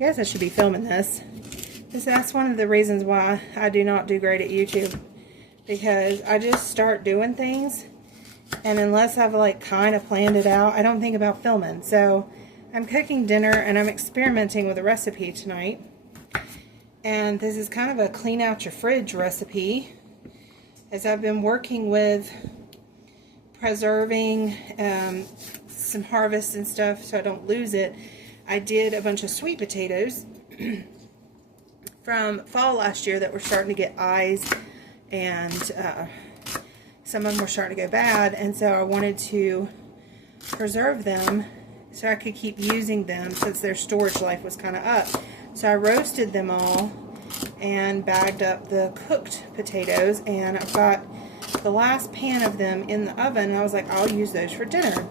guess I should be filming this. That's one of the reasons why I do not do great at YouTube. Because I just start doing things, and unless I've like kind of planned it out, I don't think about filming. So I'm cooking dinner and I'm experimenting with a recipe tonight. And this is kind of a clean out your fridge recipe, as I've been working with preserving some harvest and stuff so I don't lose it. I did a bunch of sweet potatoes from fall last year that were starting to get eyes, and some of them were starting to go bad, and so I wanted to preserve them so I could keep using them since their storage life was kind of up. So I roasted them all and bagged up the cooked potatoes, and I've got the last pan of them in the oven, and I was like, I'll use those for dinner.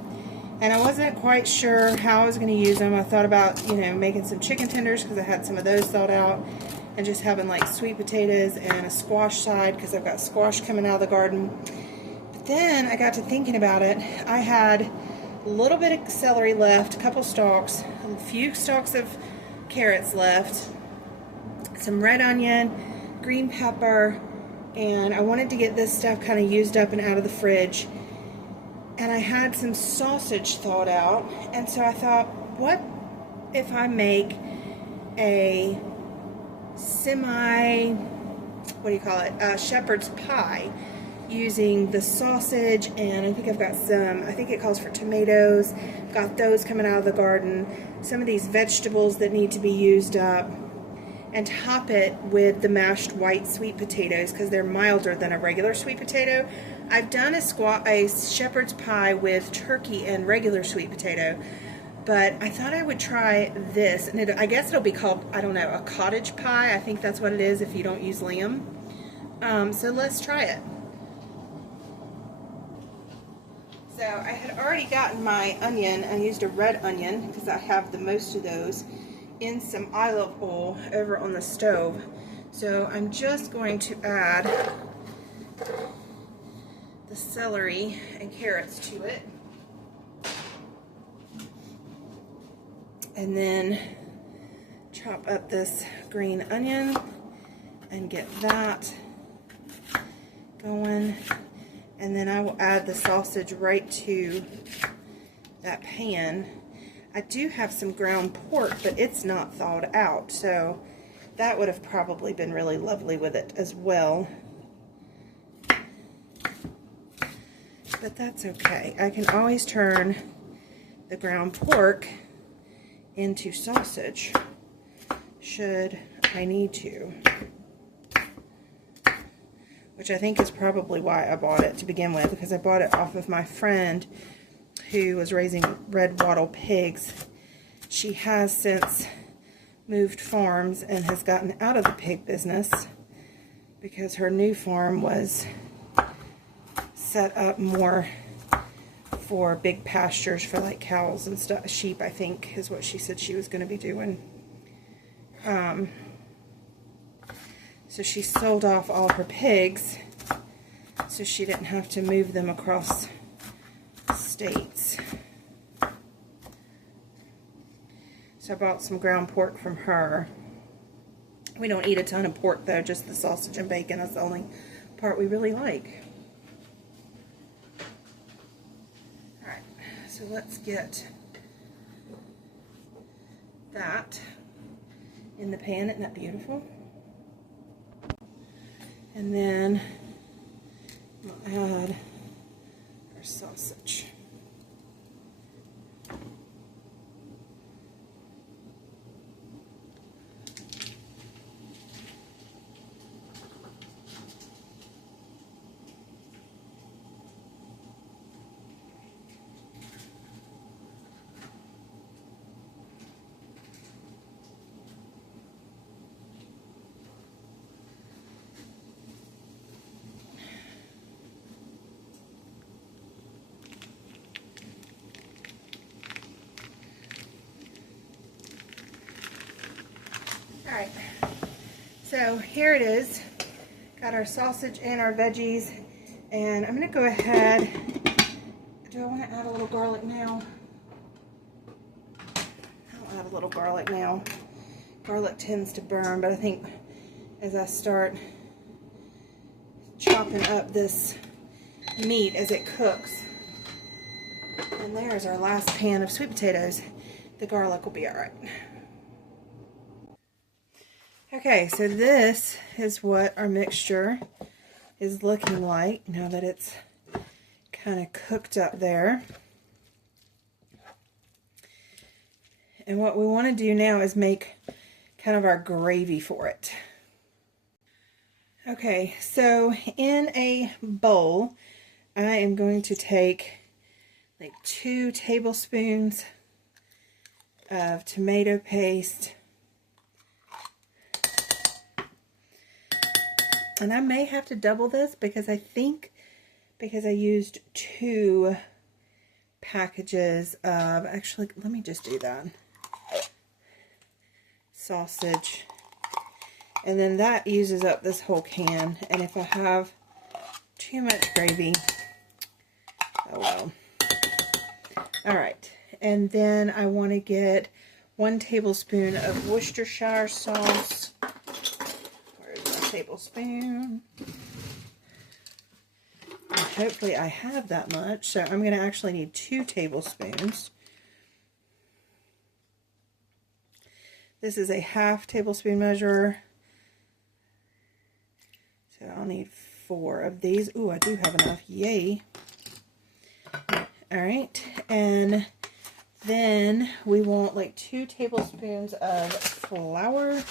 And I wasn't quite sure how I was going to use them. I thought about, you know, making some chicken tenders because I had some of those thawed out, and just having like sweet potatoes and a squash side because I've got squash coming out of the garden. But then I got to thinking about it. I had a little bit of celery left, a couple stalks, a few stalks of carrots left, some red onion, green pepper, and I wanted to get this stuff kind of used up and out of the fridge. And I had some sausage thawed out, and so I thought, what if I make a shepherd's pie using the sausage, and I think I've got some, I think it calls for tomatoes, got those coming out of the garden, some of these vegetables that need to be used up, and top it with the mashed white sweet potatoes because they're milder than a regular sweet potato. I've done a shepherd's pie with turkey and regular sweet potato, but I thought I would try this, and I guess it'll be called, I don't know, a cottage pie. I think that's what it is if you don't use lamb. So let's try it. So I had already gotten my onion. I used a red onion because I have the most of those in some olive oil over on the stove. So I'm just going to add the celery and carrots to it. And then chop up this green onion and get that going. And then I will add the sausage right to that pan. I do have some ground pork, but it's not thawed out, so that would have probably been really lovely with it as well. But that's okay. I can always turn the ground pork into sausage should I need to, which I think is probably why I bought it to begin with, because I bought it off of my friend who was raising red wattle pigs. She has since moved farms and has gotten out of the pig business because her new farm was set up more for big pastures for like cows and stuff. Sheep, I think, is what she said she was going to be doing. So she sold off all her pigs so she didn't have to move them across states. So I bought some ground pork from her. We don't eat a ton of pork though, just the sausage and bacon. That's the only part we really like. Alright, so let's get that in the pan. Isn't that beautiful? And then we'll add our sausage. Alright, so here it is. Got our sausage and our veggies, and I'm going to go ahead. Do I want to add a little garlic now? I'll add a little garlic now. Garlic tends to burn, but I think as I start chopping up this meat as it cooks, and there's our last pan of sweet potatoes, the garlic will be alright. Okay, so this is what our mixture is looking like now that it's kind of cooked up there. And what we want to do now is make kind of our gravy for it. Okay, so in a bowl, I am going to take like 2 tablespoons of tomato paste. And I may have to double this because I think because I used 2 packages of, actually, let me just do that. Sausage. And then that uses up this whole can. And if I have too much gravy, oh well. Alright. And then I want to get 1 tablespoon of Worcestershire sauce. Tablespoon. And hopefully I have that much, so I'm going to actually need 2 tablespoons. This is a half tablespoon measure, so I'll need 4 of these. Ooh, I do have enough. Yay. Alright, and then we want like 2 tablespoons of flour.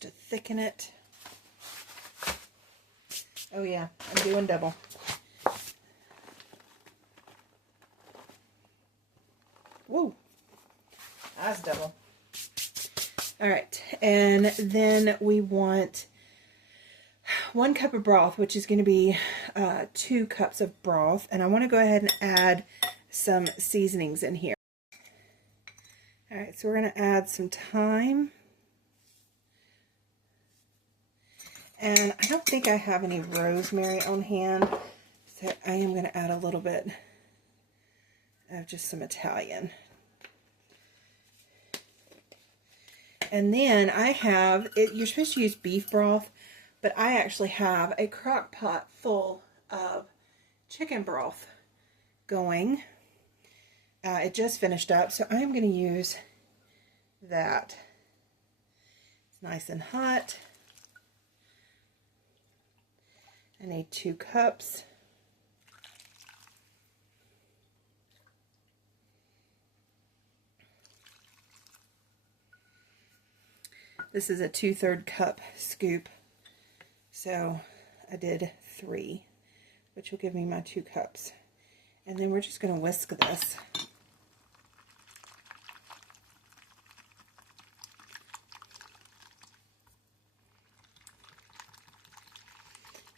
To thicken it. Oh yeah, I'm doing double. Woo! That's double. Alright, and then we want 1 cup of broth, which is going to be 2 cups of broth, and I want to go ahead and add some seasonings in here. Alright, so we're going to add some thyme. And I don't think I have any rosemary on hand, so I am going to add a little bit of just some Italian. And then I have, you're supposed to use beef broth, but I actually have a crock pot full of chicken broth going. It just finished up, so I'm going to use that. It's nice and hot. I need 2 cups. This is a 2/3 cup scoop, so I did 3, which will give me my 2 cups. And then we're just going to whisk this.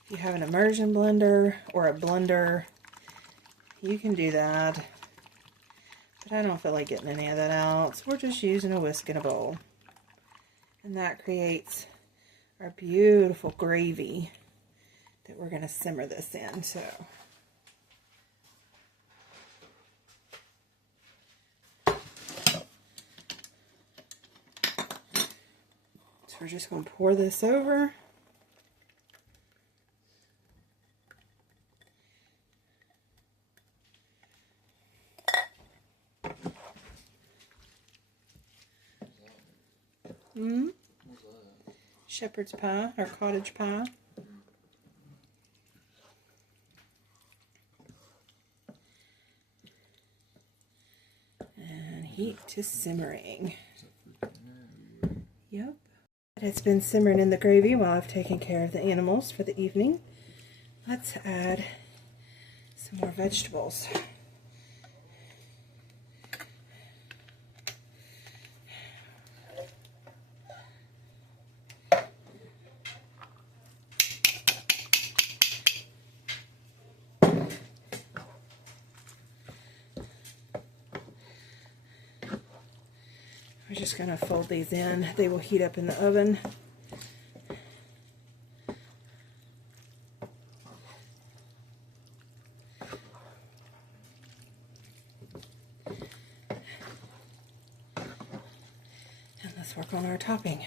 If you have an immersion blender or a blender, you can do that. But I don't feel like getting any of that out, so we're just using a whisk in a bowl. And that creates our beautiful gravy that we're going to simmer this in. So we're just going to pour this over. Shepherd's pie or cottage pie. And heat to simmering. Yep. It's been simmering in the gravy while I've taken care of the animals for the evening. Let's add some more vegetables. We're just going to fold these in. They will heat up in the oven. let's work on our topping.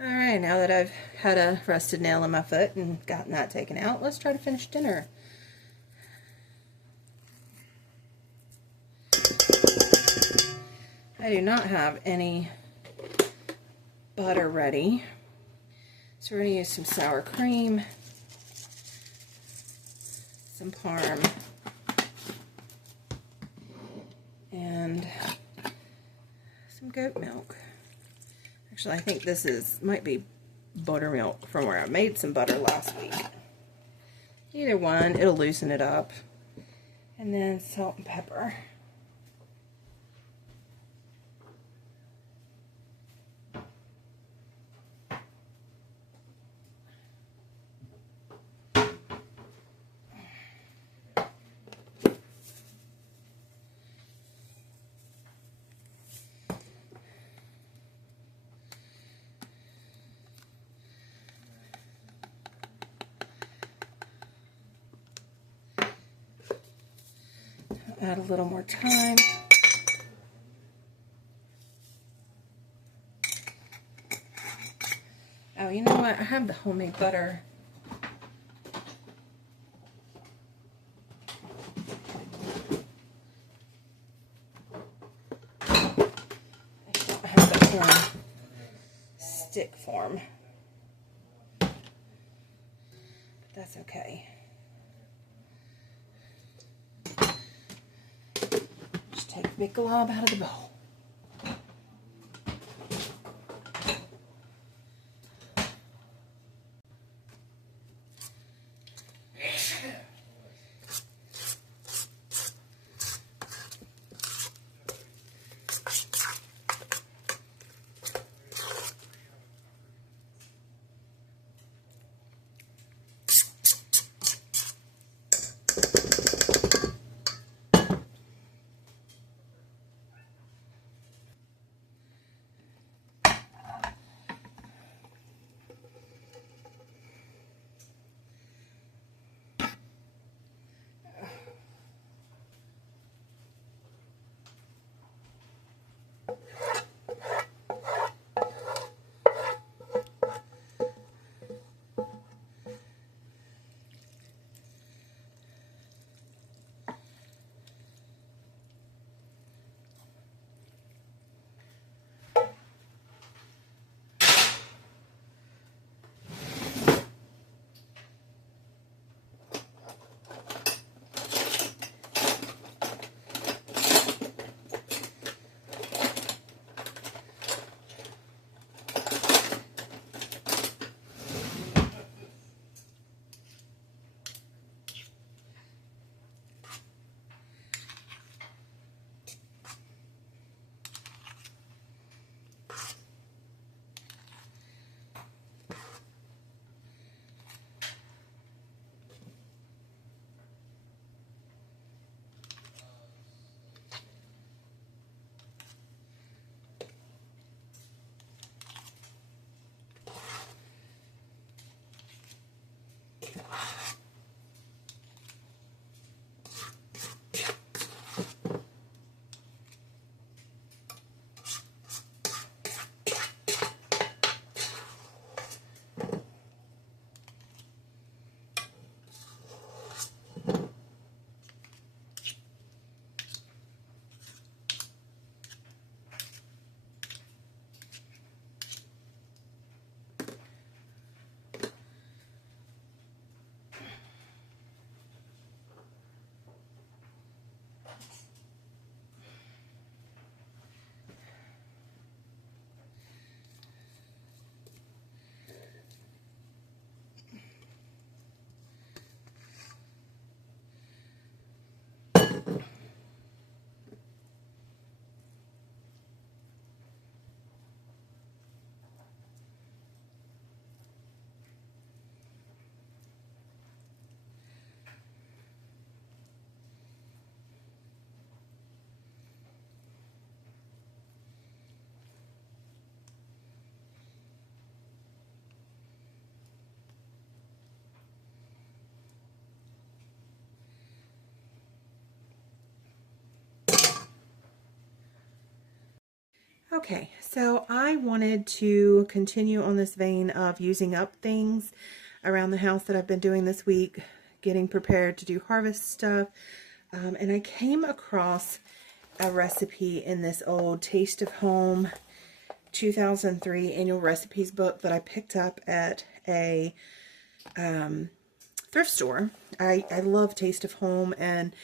Alright, now that I've had a rusted nail in my foot and gotten that taken out, let's try to finish dinner. I do not have any butter ready, so we're going to use some sour cream, some parm, and some goat milk. Actually, I think this might be buttermilk from where I made some butter last week. Either one, it'll loosen it up. And then salt and pepper. Add a little more thyme. Oh, you know what? I have the homemade butter. I don't have it in stick form. But that's okay. Take a big glob out of the bowl. Okay, so I wanted to continue on this vein of using up things around the house that I've been doing this week, getting prepared to do harvest stuff, and I came across a recipe in this old Taste of Home 2003 annual recipes book that I picked up at a thrift store. I love Taste of Home, and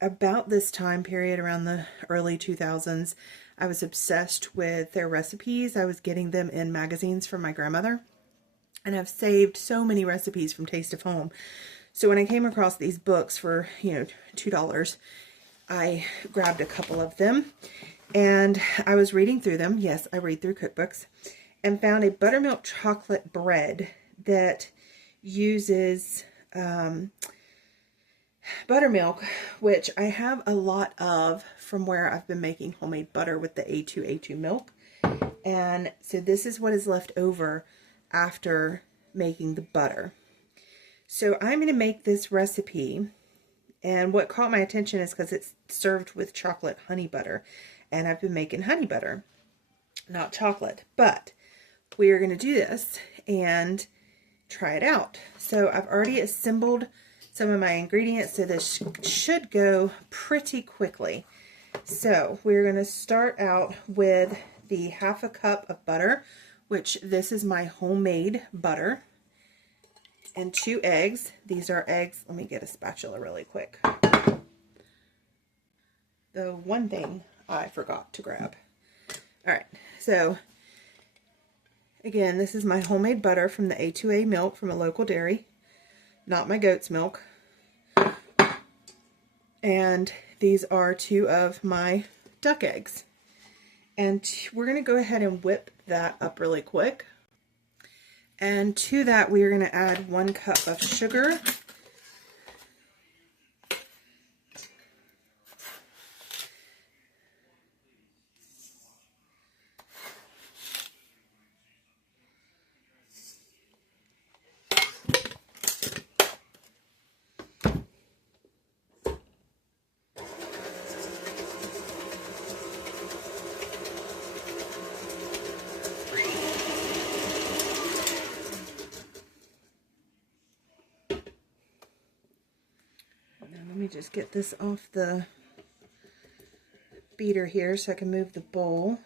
about this time period, around the early 2000s, I was obsessed with their recipes. I was getting them in magazines from my grandmother, and I've saved so many recipes from Taste of Home. So when I came across these books for, $2, I grabbed a couple of them, and I was reading through them. Yes, I read through cookbooks, and found a buttermilk chocolate bread that uses buttermilk, which I have a lot of from where I've been making homemade butter with the A2 milk. And so this is what is left over after making the butter. So I'm going to make this recipe, and what caught my attention is because it's served with chocolate honey butter, and I've been making honey butter, not chocolate. But we are going to do this and try it out. So I've already assembled some of my ingredients, so this should go pretty quickly. So we're going to start out with the 1/2 cup of butter, which this is my homemade butter, and 2 eggs. These are eggs. Let me get a spatula really quick. The one thing I forgot to grab. All right, so again, this is my homemade butter from the A2 milk from a local dairy, not my goat's milk. And these are 2 of my duck eggs. And we're going to go ahead and whip that up really quick. And to that, we are going to add 1 cup of sugar. Let me just get this off the beater here so I can move the bowl.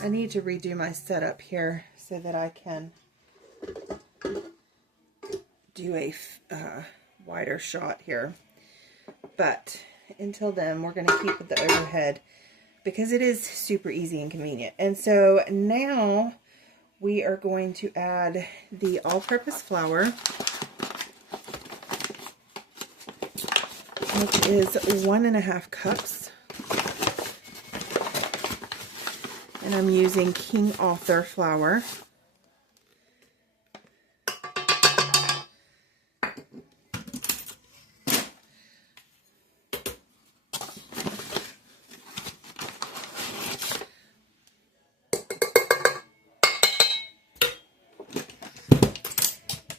I need to redo my setup here so that I can do a wider shot here. But until then, we're going to keep with the overhead because it is super easy and convenient. And so now we are going to add the all-purpose flour, which is 1.5 cups. And I'm using King Arthur flour.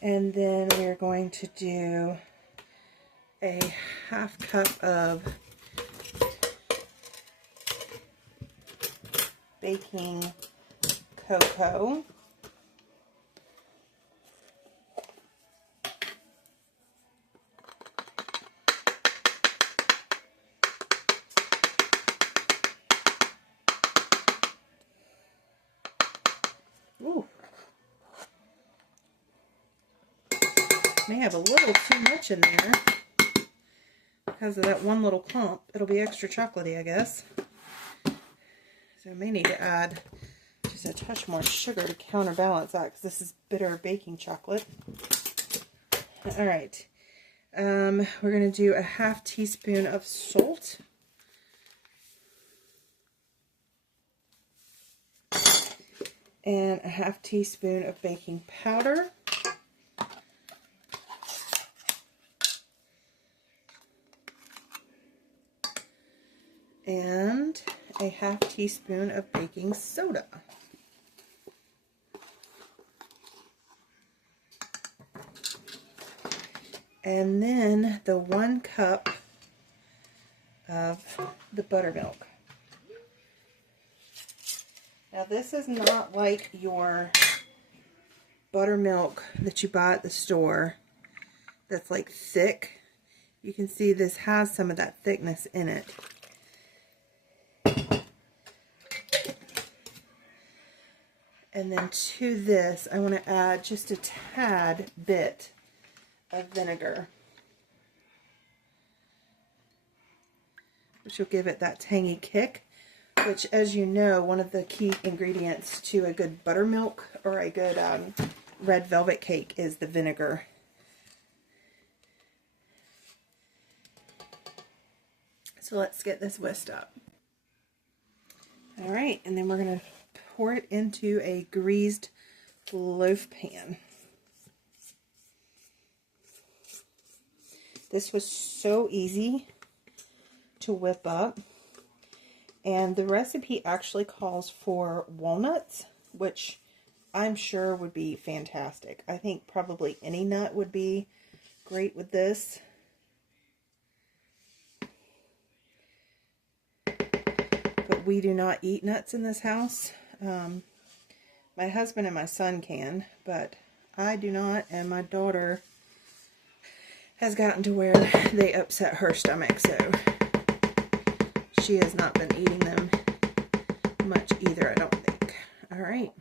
And then we're going to do a 1/2 cup of baking cocoa. Ooh. May have a little too much in there because of that one little clump. It'll be extra chocolatey, I guess. So I may need to add just a touch more sugar to counterbalance that because this is bitter baking chocolate. All right. We're going to do a 1/2 teaspoon of salt. And a 1/2 teaspoon of baking powder. And a 1/2 teaspoon of baking soda. And then the 1 cup of the buttermilk. Now this is not like your buttermilk that you buy at the store that's like thick. You can see this has some of that thickness in it. And then to this, I want to add just a tad bit of vinegar, which will give it that tangy kick, which, as you know, one of the key ingredients to a good buttermilk or a good red velvet cake is the vinegar. So let's get this whisked up. All right, and then we're going to pour it into a greased loaf pan. This was so easy to whip up, and the recipe actually calls for walnuts, which I'm sure would be fantastic. I think probably any nut would be great with this. But we do not eat nuts in this house. My husband and my son can, but I do not, and my daughter has gotten to where they upset her stomach, so she has not been eating them much either, I don't think. All right,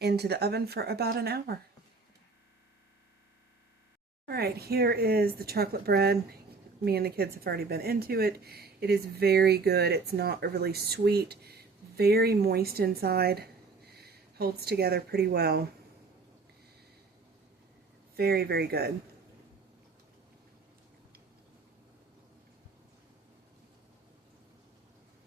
into the oven for about an hour. All right, here is the chocolate bread. Me and the kids have already been into it. It is very good. It's not overly sweet, very moist inside, holds together pretty well. Very, very good.